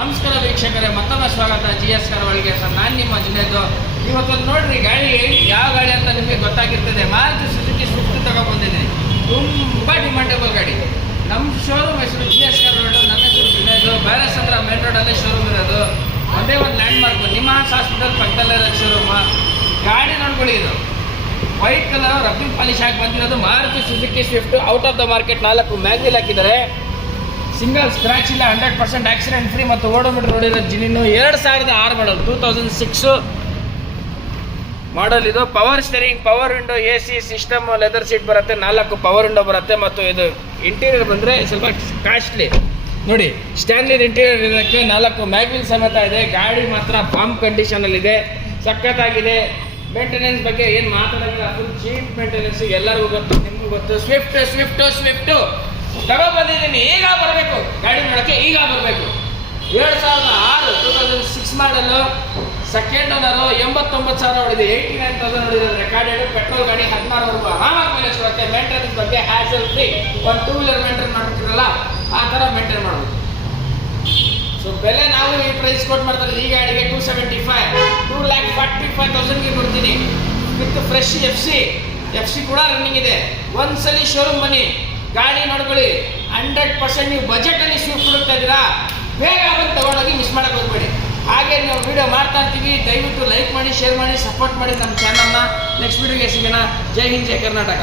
ನಮಸ್ಕಾರ ವೀಕ್ಷಕರೇ, ಮತ್ತೊಮ್ಮೆ ಸ್ವಾಗತ GS ಕರಾವಳಿಗೆ. ಸರ್, ನಾನು ನಿಮ್ಮ ಜುನೇದು. ಇವತ್ತೊಂದು ನೋಡ್ರಿ ಗಾಡಿ, ಯಾವ ಗಾಡಿ ಅಂತ ನಿಮಗೆ ಗೊತ್ತಾಗಿರ್ತದೆ. ಮಾರುತಿ ಸುಜುಕಿ ಸ್ವಿಫ್ಟ್ ತಗೊಂಡ್ಬಂದಿದ್ದೀನಿ. ತುಂಬ ಡಿಮಾಂಡಬಲ್ ಗಾಡಿ. ನಮ್ಮ ಶೋರೂಮ್ ಹೆಸರು GS ಕರಾವಳಿ. ನನ್ನ ಹೆಸರು ಜುನೇದು. ಬ್ಯಾಲಸಂದ್ರ ಮೇನ್ ರೋಡಲ್ಲೇ ಶೋರೂಮ್ ಇರೋದು. ಒಂದೇ ಒಂದು ಲ್ಯಾಂಡ್ ಮಾರ್ಕ್ ನಿಮ್ಹಾನ್ಸ್ ಹಾಸ್ಪಿಟಲ್ ಪಕ್ಕದಲ್ಲಿರೋ ಶೋರೂಮ್. ಗಾಡಿ ನೋಡ್ಕೊಳ್ಳಿ, ಇದು ವೈಟ್ ಕಲರ್ ರಬ್ಬಿಂಗ್ ಪಾಲಿಶ್ ಆಗಿ ಬಂದಿರೋದು Maruti Suzuki Swift. Out of the market 4 mag wheel ಹಾಕಿದ್ದಾರೆ. ಸಿಂಗಲ್ ಸ್ಕ್ರಾಚ್ ಇಲ್ಲ, 100% ಆಕ್ಸಿಡೆಂಟ್ ಫ್ರೀ ಮತ್ತು ಓಡೋಮೀಟರ್ ನೋಡಿರೋ ಜಿನಿನ್ನು. 2006 ಮಾಡಲ್, 2006 ಮಾಡಲ್. ಇದು power steering, power window, AC system, leather seat ಬರುತ್ತೆ. 4 ಪವರ್ ವಿಂಡೋ ಬರುತ್ತೆ. ಮತ್ತು ಇದು ಇಂಟೀರಿಯರ್ ಬಂದರೆ ಸ್ವಲ್ಪ ಕಾಸ್ಟ್ಲಿ ನೋಡಿ. ಸ್ಟ್ಯಾನ್ಲಿ ಇಂಟೀರಿಯರ್ ಇರೋದಕ್ಕೆ 4 ಮ್ಯಾಗ್ವಿಲ್ ಸಮೇತ ಇದೆ. ಗಾಡಿ ಮಾತ್ರ ಬಾಂಬ್ ಕಂಡೀಷನಲ್ಲಿದೆ, ಸಖತ್ತಾಗಿದೆ. ಮೇಂಟೆನೆನ್ಸ್ ಬಗ್ಗೆ ಏನು ಮಾತಾಡೋದಿಲ್ಲ, ಫುಲ್ ಚೀಪ್ ಮೇಂಟೆನೆನ್ಸ್. ಎಲ್ಲರಿಗೂ ಗೊತ್ತು, ನಿಮಗೂ ಗೊತ್ತು. ಸ್ವಿಫ್ಟ್ ತಗೊಬಂದಿದ್ದೀನಿ. ಈಗ ಬರಬೇಕು ಗಾಡಿ ನೋಡೋಕ್ಕೆ, ಈಗ ಬರಬೇಕು. 2006 ಮಾಡಲು, ಸೆಕೆಂಡ್ ಓನರು. 89,000 ಹೊಡಿದೆ, 89,000 ಹೊಡಿದೆ. ರೆಕಾರ್ಡೆಡ್ ಪೆಟ್ರೋಲ್ ಗಾಡಿ. 16 ಆರಾಮಾಗಿ ಮೈಲೇಜ್ ಕೊಡುತ್ತೆ. ಮೇಂಟೆನೆನ್ಸ್ ಬಗ್ಗೆ ಹ್ಯಾಸಲ್ ಫ್ರೀ. ಒಂದು 2 ವೀಲರ್ ಮೇಂಟೈನ್ ಮಾಡ್ತಿರಲ್ಲ, ಆ ಥರ ಮೇಂಟೈನ್ ಮಾಡ್ಬೋದು. ಸೊ ಬೆಲೆ ನಾವು ಈ ಪ್ರೈಸ್ ಕೊಟ್ಟು ಮಾಡ್ತಾರೆ. ಈ ಗಾಡಿಗೆ 245,000ಗೆ ಕೊಡ್ತೀನಿ ವಿತ್ ಫ್ರೆಶ್ FC ಕೂಡ ರನ್ನಿಂಗ್ ಇದೆ. ಒಂದ್ಸಲಿ ಶೋರೂಮ್ ಬನ್ನಿ, ಗಾಡಿ ನೋಡ್ಕೊಳ್ಳಿ. 100% ನೀವು ಬಜೆಟಲ್ಲಿ ಸ್ವಿಫ್ಟ್ ಹುಡುಕ್ತಾ ಇದ್ದೀರಾ, ಬೇಗ ಬಂದು ತಗೊಂಡೋಗಿ ಮಿಸ್ ಮಾಡೋಕೆ ಹೋಗ್ಬೇಡಿ. ಹಾಗೆ ನಾವು ವಿಡಿಯೋ ಮಾಡ್ತಾ ಇರ್ತೀವಿ. ದಯವಿಟ್ಟು ಲೈಕ್ ಮಾಡಿ, ಶೇರ್ ಮಾಡಿ, ಸಪೋರ್ಟ್ ಮಾಡಿ ನಮ್ಮ ಚಾನಲ್ನ. ನೆಕ್ಸ್ಟ್ ವಿಡಿಯೋಗೆ ಸಿಗೋಣ. ಜೈ ಹಿಂದ್, ಜೈ ಕರ್ನಾಟಕ.